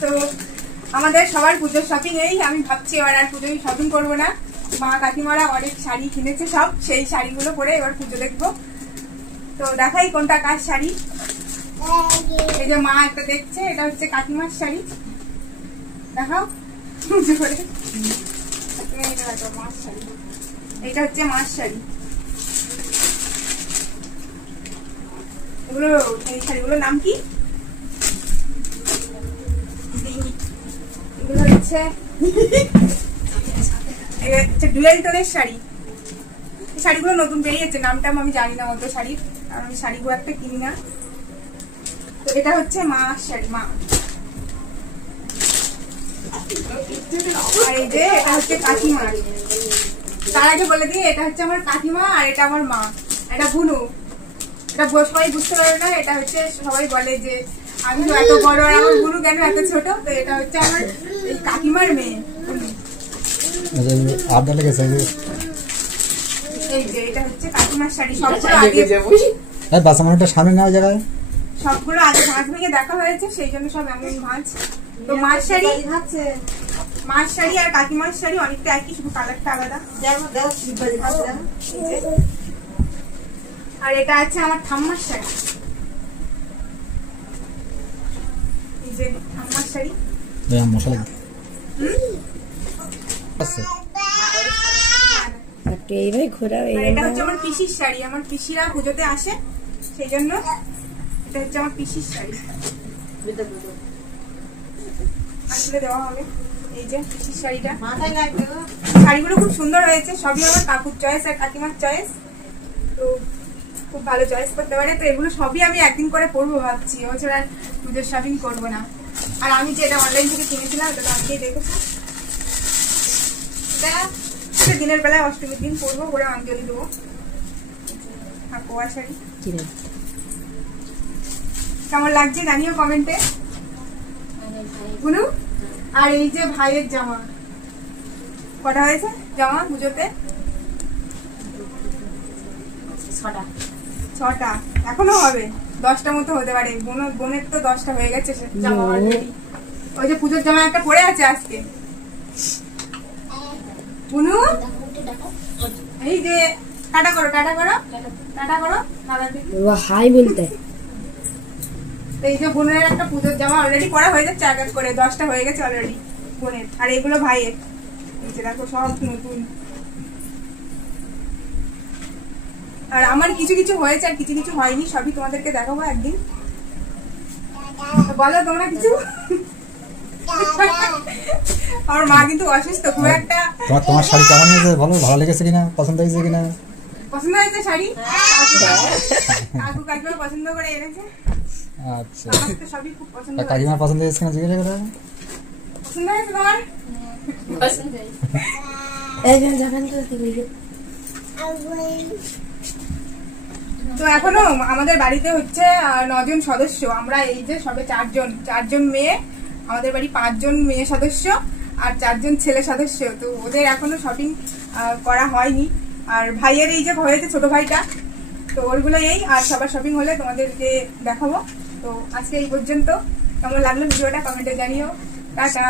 তো আমাদের সবার পুজোর শপিং এই, আমি ভাবছি এবার আর পুজোয় শপিং করবো না। মা কাকিমারা অনেক শাড়ি কিনেছে, সব সেই শাড়িগুলো পরে এবার পুজো দেখবো। তো দেখাই কোনটা কার শাড়ি। এই যে মা একটা দেখছে, এটা হচ্ছে কাকিমার শাড়ি, দেখাও পুজো করে। মার শাড়ি, এটা হচ্ছে মার শাড়ি। এগুলো এই শাড়িগুলোর নাম কি? এগুলো হচ্ছে ডুয়েল টোনের শাড়ি। এই শাড়িগুলো নতুন বেরিয়েছে, নামটা আমি জানি না অত শাড়ির, কারণ আমি শাড়িগুলো একটা কিনি না। তো এটা হচ্ছে মার শাড়ি, মা। আর এই যে এটা হচ্ছে কাকিমা। তার আগে বলে দিই, এটা হচ্ছে আমার কাকিমা আর এটা আমার মা। এটা বুনু, এটা সবাই বুঝতে পারে না। এটা হচ্ছে সবাই বলে যে আমি তো এত বড় আর আমার বুনু কেন এত ছোট। তো এটা হচ্ছে আমার কাকিমার মেয়ে বুনু। এই যে এটা হচ্ছে কাকিমার শাড়ি। সবগুলো আগে সামনে নেওয়া জায়গায় সবগুলো আগে ভাঁজ ভেঙে দেখা হয়েছে, সেই জন্য সব এমন ভাঁজ। তো মার শাড়ি, মার শাড়ি আর কাকিমার শাড়ি অনেকটা একই, শুধু কালারটা আলাদা। আর এটা আছে আমার ঠাম্মার শাড়ি, এই যে ঠাম্মার শাড়ি। এটা হচ্ছে আমার পিসির শাড়ি, আমার পিসিরা পুজোতে আসে, সেই জন্য এটা হচ্ছে আমার পিসির শাড়ি, আসলে দেওয়া হবে। এই যে পিসির শাড়িটা, শাড়িগুলো খুব সুন্দর হয়েছে, সবই আমার কাকুর চয়েস আর কাকিমার চয়েস। তো খুব ভালো চয়েস করতে পারে। তো এগুলো সবই আমি একদিন করে পরবো ভাবছি, এবছর আর পুজোর শপিং করবো না। আর আমি যে এটা অনলাইন থেকে কিনেছিলাম, এটা তো আজকেই দেখেছি। এটা দিনের বেলায় অষ্টমীর দিন পরবো, পরে অঞ্জলি দেবো। আর পোয়া শাড়ি কেমন লাগছে জানিও কমেন্টে বুনু। আর এই যে ভাইয়ের জামা, কটা হয়েছে জামা পুজোতে? 6টা, এখনো হবে 10টা মতো হতে পারে। বোনের তো 10টা হয়ে গেছে জামা অলরেডি। ওই যে পুজোর জামা একটা পরে আছে আজকে বুনু। এই যে টাটা করো, টাটা করো, টাটা করো হাই বলতে। এই যে বোনের একটা পুজোর জামা অলরেডি পরা হয়ে যাচ্ছে, এক এক করে 10টা হয়ে গেছে অলরেডি বোনের। আর এগুলো ভাইয়ের, এই যে দেখো সব নতুন। আর আমার কিছু কিছু হয়েছে আর কিছু কিছু হয়নি, সবই তোমাদেরকে দেখাবো একদিন। বলো তোমরা কিছু। আমার মা কিন্তু অসুস্থ খুব একটা। তোমার শাড়ি কেমন হয়েছে বলো, ভালো লেগেছে কিনা, পছন্দ হয়েছে কিনা? পছন্দ হয়েছে শাড়ি, কাকু কাকিমা পছন্দ করে এনেছে। আচ্ছা, আমার তো সবই খুব পছন্দ। কাকিমার পছন্দ হয়েছে কিনা জিজ্ঞাসা করো। পছন্দ হয়েছে তোমার? পছন্দ হয়েছে। তো এখনো আমাদের বাড়িতে হচ্ছে 9 জন সদস্য। আমরা এই যে সবে 4 জন মেয়ে, আমাদের বাড়ি 5 জন মেয়ে সদস্য আর 4 জন ছেলে সদস্য। তো ওদের এখনো শপিং করা হয়নি। আর ভাইয়ের এই যে হয়েছে ছোট ভাইটা, তো ওরগুলো এই। আর সবার শপিং হলে তোমাদেরকে দেখাবো। তো আজকে এই পর্যন্ত। কেমন লাগলো ভিডিওটা কমেন্টে জানিও। টাটা।